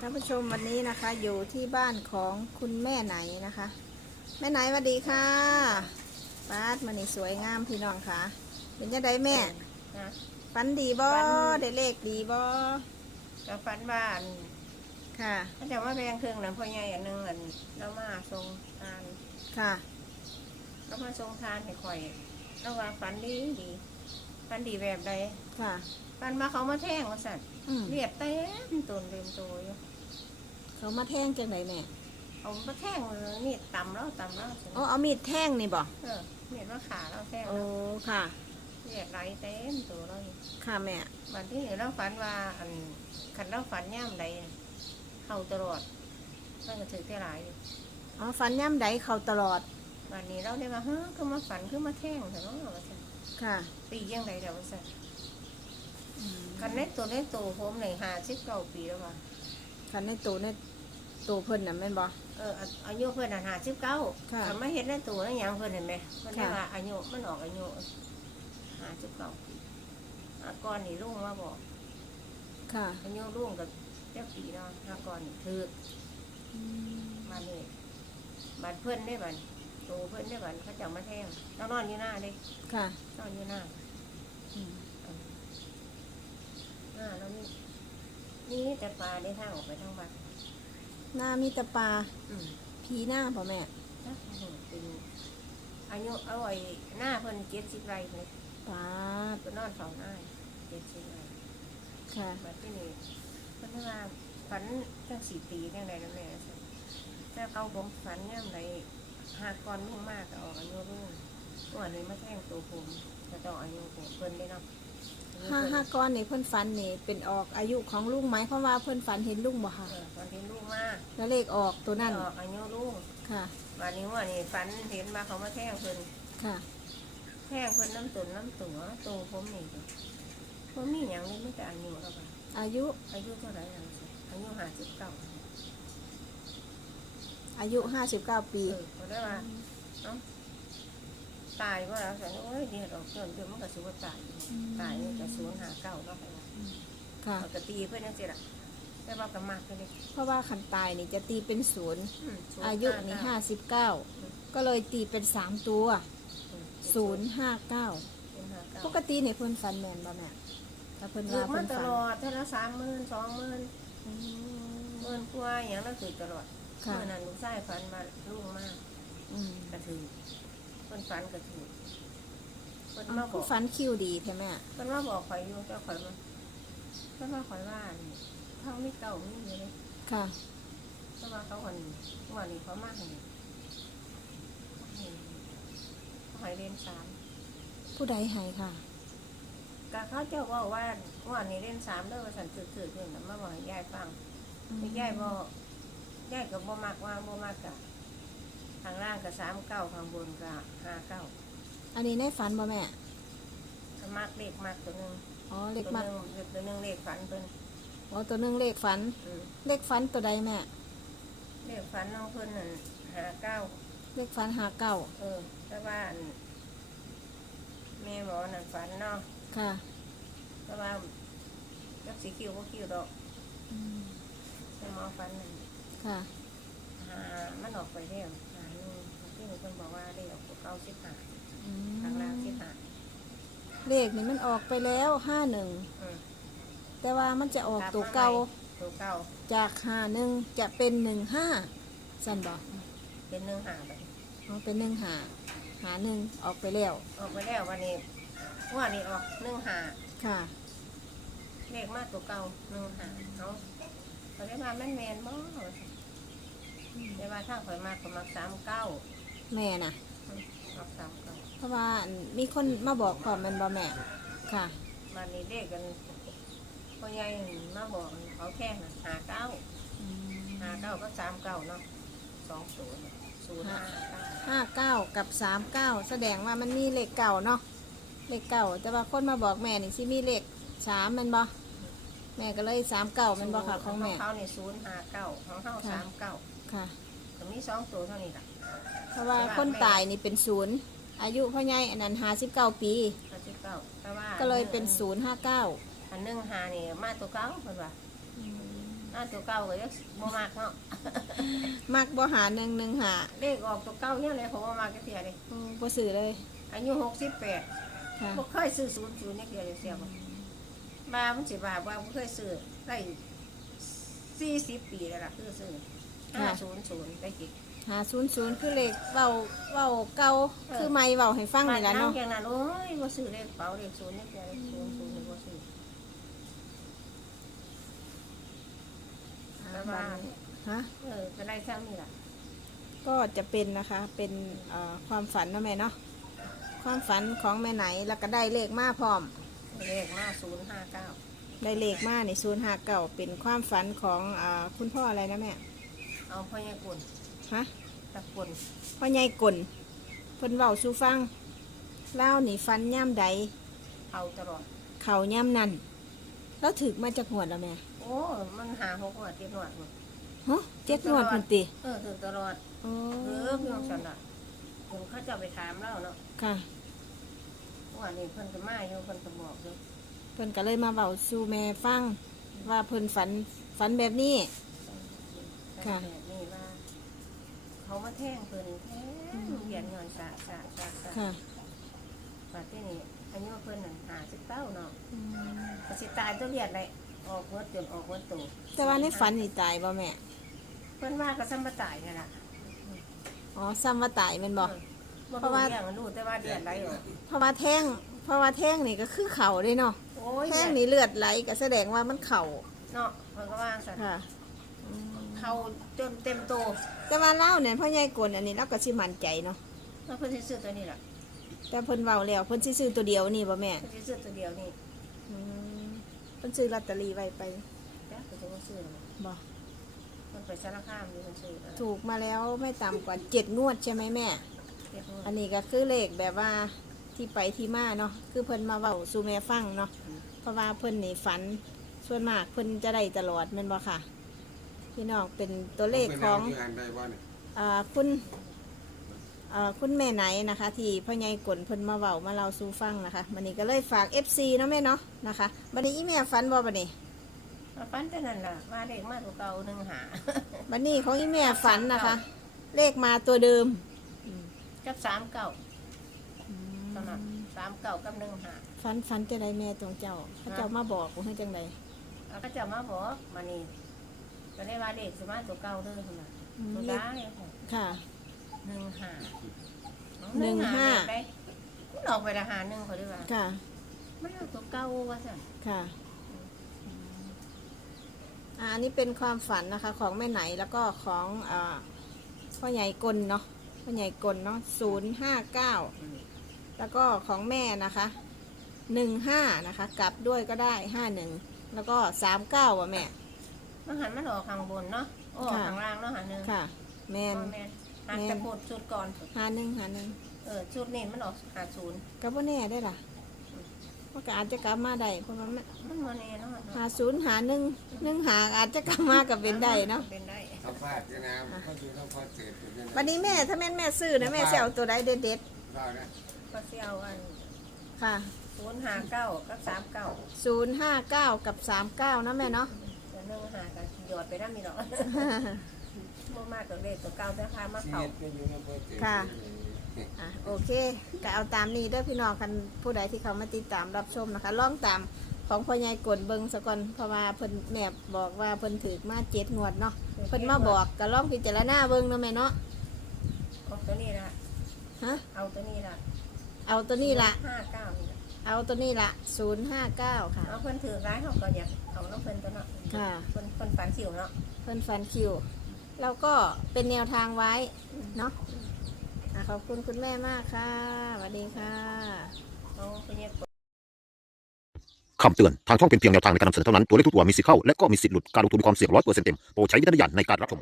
ท่านผู้ชมวันนี้นะคะ อยู่ที่บ้านของคุณแม่ไหนนะคะ แม่ไหนสวัสดีค่ะบ้านมันนี่สวยงามพี่น้องค่ะ เป็นยังไงแม่นะฝันดีบ่ฝันได้เลขดีบ่ก็ฝันว่าอันค่ะเขาจะว่าแบงเครื่องนั้นพ่อใหญ่อันหนึงอันเรามาทรงทานค่ะเรามาทรงทานให้ข่อยเราว่าฝันดีดีฝันดีแบบใดค่ะ ฝันมาเขามาแท่งมาสั่นอืมเลียดเต็มตนเต็มตัวอยู่ เขามาแท่งจังไดแม่เอามาแท่งเลยนี่ต่ำแล้วต่ำแล้วสั่นอ๋อเอามีดแท่งนี่บ่เออเลียดว่าขาเราแท่งโอ้ค่ะเลียดไหลเต็มตัวเราอยู่ค่ะแม่วันที่เราฝันว่าอันขันเราฝันย่ำใดเข้าตลอดมันก็ถือที่หลายอยู่อ๋อฝันย่ำใดเขาตลอดวันนี้เราได้มาเฮ้คือมาฝันคือมาแท่งแต่เนาะว่าซั่นค่ะปียังไงเดี๋ยวว่าซั่นอืมกันในตัวในตัวผมในหาสิบเก้าปีแล้วว่ะคันในตัวใน ตัวเพิ่นน่ะแม่นบ่ เอออาอายุเพื่อนหาสิบเก้าค่ะทำไม่เห็นในตัวนั่นยังเพื่อนเห็นไหมเพื่อนได้ค่ะ ว่าอายุมันออกอายุหาสิบเก้าปีอาก่อนนี่ลุงมาบอกค่ะอายุลุงกับเจ้าปีเนาะอาก่อนนี่ถืออืมมานี่บันเพื่อนได้บันตัวเพื่อนได้บันเขาจะเอามาแท่งเรานอนอยู่หน้าเลยค่ะนอนอยู่หน้าอืมหน้าแล้วนี่นี่แต่ปลาได้ทางออกไปทางบ้าน หน้ามีแตะปลาอืมผีหน้าบ่แม่นะเป็นอายุเอาไว้หน้าเพิ่นเจ็ดสิบไรเลยปลาเพิ่นนอนเฝ้าหน้าเจ็ดสิบไรค่ะ บัดที่นี่เพิ่นว่าฝันตั้งสี่ปีจังไดนั่นแหละแต่เขาผมฝันย่ำไรหากก่อนลุงมากก็ออกอายุลุงวันนี้มาแท่งตัวผมจะต่ออายุผมเพิ่นได้เนาะอายุ ห้าเพิ่นห้าก้อนนี่เพิ่นฝันนี่เป็นออกอายุของลุงไหมเพราะว่าเพิ่นฝันเห็นลุงบ่ค่ะเออตอนที่ลุงมาแล้วเลขออกตัวนั่นออกอายุลุงค่ะ วันนี้วันนี้ฝันเห็นมาเขามาแท่งเพิ่นค่ะ แท่งเพิ่นน้ำตุนน้ำตัวตัวผมนี่ผมมีอย่างนี้ไม่แต่อายุแล้วค่ะอายุอายุเท่าไหร่แล้วสิอายุห้าสิบเก้าอายุห้าสิบเก้าปี เออเขาได้ว่าเอ้า ตายว่าแล้วแต่โอ้ยเดี๋ยวออกจนเดี๋ยวมันก็สิว่าตายอยู่ตายนี่ก็ศูนย์หาเก้าเนาะไปว่าค่ะ ปกติเพื่อนนั่นสิล่ะแต่ว่าก็มากเลยเพราะว่าขันตายนี่จะตีเป็นศูนย์อืม0อายุนี่ห้าสิบเก้าก็เลยตีเป็นสามตัวอืมศูนย์ห้าเก้าศูนย์ห้าเก้าปกตินี่เพิ่นฝันแม่นบ่แม่ถ้าเพิ่นถือว่ามาเพิ่นตฝันลอดเท่าละสามหมื่นสองหมื่นอืมหมื่นกว่าอย่างนั้นถือตลอดค่ะเมื่อนั้นลูกชายฝันมาลูกมากอืม กระถือ เพิ่นฝันกระถือเพิ่นเอามาบผู้อกฝันคิวดีใช่ไหมเพิ่นมาบอกข่อยอยู่เจ้าข่อยมาเพิ่นมาข่อยว่านี่เท่านี้เก่านี่เลยค่ะ เพราะว่าเขาคนวันนี้เขามาให้เขาให้เรียนสามผู้ใดใหายค่ะ กะเขาเจ้าว่าว่าวันนี้เรียนสามเด้อว่าสันถือถือถือแต่มาบอกให้ยายฟังไม่ยายบ่ยายกับบ่มักว่าบ่มักกะ ทางล่างกับสามเก้าข้างบนกับห้าเก้าอันนี้ในฝันบ่แม่ถ้ามักเลขมัก ตัวหนึงอ๋อตัเลวขมักหนึงตัวหนึงเลขฝันเพิ่นอ๋อ ตัวหนึงเลขฝัน อืมเลขฝันตัวใดแม่ เลขฝันน้องเพิ่นนั่นห้าเก้าเลขฝันหาเก้าเออแต่ว่าอันแม่บอกนั่นฝันเนาะค่ะ แต่ว่าจักสีคิวก็คิวดอกอืมแต่หมอฟันนั่นค่ะ หามันออกไปเรียวหาหนึ่ง ที่หนูเพิ่นบอกว่าได้ออกเก้าสิบห้าอืทางล่างสิบมห้าเลขนี่มันออกไปแล้วห้าหนึ่งอืมแต่ว่ามันจะออกตัวเก่าตัวเก่าจากห้าหนึ่งจะเป็นหนึ่งห้าสันบอกเป็นหนึ่งหาไปอ๋อเป็นหนึ่งหาหาหนึ่งออกไปแล้วออกไปแล้ววันนี้วันนี้ออกหนึ่งหาค่ะ เลขมาตัวเก่าหนึ่งหาเขาเขาได้มาแม่นแมนบ่ได้ว่าถ้าข่อยมากก็มักสามเก้า แม่น่ะมักสามเก้าเพราะว่ามีคนมาบอกความเป็นบ่แม่ ค่ะวันนี้เลขกันพ่อใหญ่มาบอกเขาแค่น่ะหาเก้าอืมหาเก้าก็สามเก้าเนาะสองศูนย์ศูนย์ห้าเก้าห้าเก้ากับสามเก้าแสดงว่ามันมีเลขเก่าเนาะเลขเก่าแต่ว่าคนมาบอกแม่นี่สิมีเลขสามแมันบ่แม่ก็เลยสามเก้าแมันบ่ค่ะของแม่ เขาเนี่ยศูนย์ห้าเก้าของเขาสามเก้าค่ะ ก็มีสองตัวเท่านี้แหละเพราะว่าคนตายนี่เป็นศูนย์อายุพ่อใหญ่อันนั้นห้าสิบเก้าปี ห้าสิบเก้าแต่ว่าก็เลยเป็นศูนย์ห้าเก้าอันหนึ่งหานี่มาตัวเก้าเพิ่นว่าน่าตัวเก่าก็ยังบ่มากเนาะมักบ่หาหนึ่งหนึ่งหาเลขออกตัวเก่าเนี่ยเลยเขาบ่มากก็เสียเลยโอ้บ่ซื้อเลยอายุหกสิบแปดค่ะบ่เคยซื้อศูนย์ศูนย์เนี่ยเดียวเลยเสียบ่มามันสิว่าว่าบ่เคยซื้อได้สี่สิบปีแล้วล่ะคือซื้อ ห้าศูนย์ศูนย์ได้กี่หาศูนย์ศูนย์คือเลขเว้าเว้าเก่าคือไม่เว้าให้ฟังนี่ล่ะเนาะอย่างนั้นโอ้ยบ่ซื้อเลขเป๋าเลขศูนย์เนี่ยเดียวเลยศูนย์ศูนย์บ่ซื้อแต่ว่าฮะเออก็ได้ซ้ำนี่ล่ะก็จะเป็นนะคะเป็นเอ่อความฝันเนาะแม่เนาะความฝันของแม่ไหนแล้วก็ได้เลขมาพร้อม เลขมาศูนย์ห้าเก้าได้เลขมาในศูนย์หาเก่าเป็นความฝันของอาคุณพ่ออะไรนะแม่ เอาพ่อใหญ่กุลฮะตะกุลพ่อใหญ่กลเพิ่นเว้าสู่ฟังเล่านี่ฟันย่ำใด เอาตลอด เขาย่ำนั่นแล้วถึกมาจากหวดแล้วแม่โอ้มันหาหกหัวเจ็ดหัวหมดฮะเจ็ดหวดพุ่นติเออถึงตลอดโอ้เออพี่น้องสันน่ะผมเขาจะไปถามแล้วเนาะค่ะว่านี่เพิ่นก็มาอยู่เพิ่นก็บอกอยู่เพิ่นก็เลยมาเว้าสู่แม่ฟังว่าเพิ่นฝันฝันแบบนี้ ค่ะ แบบนี้ว่า เขามาแท่งเพิ่นแท่งเหยียนหน่อยสะสะสะสะค่ะปัจจุบันอายุเพิ่นนั่นหาสิบเก้าเนาะอืมก็สิตายตัวเรียนเลยออกเมื่อจนออกเมื่อตัวแต่ว่าในฝันนี่ตายบ่แม่ เพิ่นว่าก็ซ้ำมาตายนั่นล่ะอ๋อซ้ำว่าตายแม่นบ่บ่เพเพราะราะว่า ว่าเรื่องมันรู้แต่ว่าเดือดไหลออกเพราะว่าแท่ง เพราะว่าแท่งนี่ก็คือเข่าเด้เนาะ โอ้ยแท่งนี่เลือดไหลก็แสดงว่ามันเข่าเนาะเพิ่นก็ว่าสั่นค่ะ เขาจนเต็มโตแต่ว่าเล่าเนี่ยพ่อใหญ่กลอันนี้เราก็สิมั่นใจเนาะแล้วเพิ่นสิซื้อตัวนี้ล่ะแต่เพิ่นเว้าแล้วเพิ่นสิซื้อตัวเดียวนี่บ่แม่เพิ่นสิซื้อตัวเดียวนี่อืมเพิ่นซื้อลอตเตอรี่ไว้ไปจ้ะเพิ่นจะมาซื้อแล้วบ่เพิ่นไปสารคามอยู่เพิ่นซื้อแล้วถูกมาแล้วไม่ต่ำกว่าเจ็ดงวดใช่ไหมแม่ เก็บเงินอันนี้ก็คือเลขแบบว่าที่ไปที่มาเนาะคือเพิ่นมาเว้าสู่แม่ฟังเนาะเพราะว่าเพิ่นนี่ฝันส่วนมากเพิ่นจะได้ตลอดแม่นบ่ค่ะ พี่น้องเป็นตัวเลขของพิ่นเอาที่อ่านได้บ่เนี่ยอ่าคุณอ่าคุณแม่ไหนนะคะ ที่พ่อใหญ่กลเพิ่นมาเว้ามาเล่าสู่ฟังนะคะวันนี้ก็เลยฝาก FC เนาะแม่เนาะนะคะบัดนี้อีแม่ฝันบ่บัดนี้มาปั้นแต่นั่นล่ะว่าเลขมาตัวเก่าหนึ่งหา บัดนี้ของอีแม่ฝันนะคะ เลขมาตัวเดิมกับสามเก่าเท่านั้นสามเก่ากับหนึ่งหาฝันฝันจะได้แม่ตรงเจ้าพระเจ้ามาบอกว่าให้จังใดแล้วก็จะมาบอกมานี่ ก็ได้ว่าเลขสมาตัวเก่าเด้อคนน่ะอืมตัวเลขได้ค่ะหนึ่งหาหนึ่งห้าได้มันออกไปละหาหนึ่งเขาด้วยว่าค่ะ มันเอาตัวเก่าว่าสั่นค่ะอ่าอันนี้เป็นความฝันนะคะของแม่ไหนแล้วก็ของอ่าพ่อใหญ่กลเนาะพ่อใหญ่กลเนาะศูนย์ห้าเก้าแล้วก็ของแม่นะคะหนึ่งห้านะคะ กลับด้วยก็ได้ห้าหนึ่งแล้วก็สามเก้าอะแม่ มันหันมันออกข้างบนเนาะโอ้ค่ะ ข้างล่างเนาะหาหนึ่งค่ะ แมนพ่อแม่หันแต่โพดชุดก่อนห้าหนึ่งห้าหนึ่งเออชุดนี้มันออกหาศูนย์ก็บ่แน่ได้ล่ะว่าก็อาจจะกลับมาได้เพราะว่ามันมันมาแน่เนาะหาศูนย์หาหนึ่งหนึ่งหาอาจจะกลับมากับเป็นได้เนาะเป็นได้สัมภาษณ์กันนะก็คือเขาพอเสร็จอยู่เนี่ยนะวันนี้แม่ถ้าแม่นแม่ซื้อนะแม่จะเอาตัวใดเด็ดว่านะก็เสียวอันๆค่ะศูนย์หาเก้ากับสามเก้าศูนย์ห้าเก้ากับสามเก้านะแม่เนาะ แต่เรื่องหากันหยอดไปได้มีหรอกบ่มากกับเลขตัวเก้าแต่ค่ามาชีเขาวิตก็อยู่ในพอเสร็จค่ะ อะโอเคก็เอาตามนี้เด้อพี่น้องกันผู้ใดที่เขามาติดตามรับชมนะคะลองตามของพ่อใหญ่กดเบิงสะก่อนเพราะว่าเพิ่นแม่บอกว่าเพิ่นถือมาเจ็ดงวดเนาะเพิ่นมาบอกก็ลองพิจารณาเบิงเนาะแม่เนาะเอาตัวนี้ละฮะเอาตัวนี้ละเอาตัวนี้ละห้าเก้านี่ละ เอาตัวนี้ละศูนย์ห้าเก้าค่ะ เอาเพิ่นถือร้ายเขาก็อยากเอาน้องเพิ่นตัวเนาะค่ะเพิ่นเพิ่นฝันสิวเนาะเพิ่นฟันคิวแล้วก็เป็นแนวทางไว้เนาะอะขอบคุณคุณแม่มากค่ะสวัสดีค่ะเอาเพิ่นเนี่ยคำเตือน ทางช่องเป็นเพียงแนวทางในการนำเสนอเท่านั้น ตัวเลขทุกตัวมีสิทธิ์เข้า และก็มีสิทธิ์หลุด การลงทุนมีความเสี่ยงร้อยเปอร์เซ็นต์เต็ม โปรดใช้วิจารณญาณในการรับชม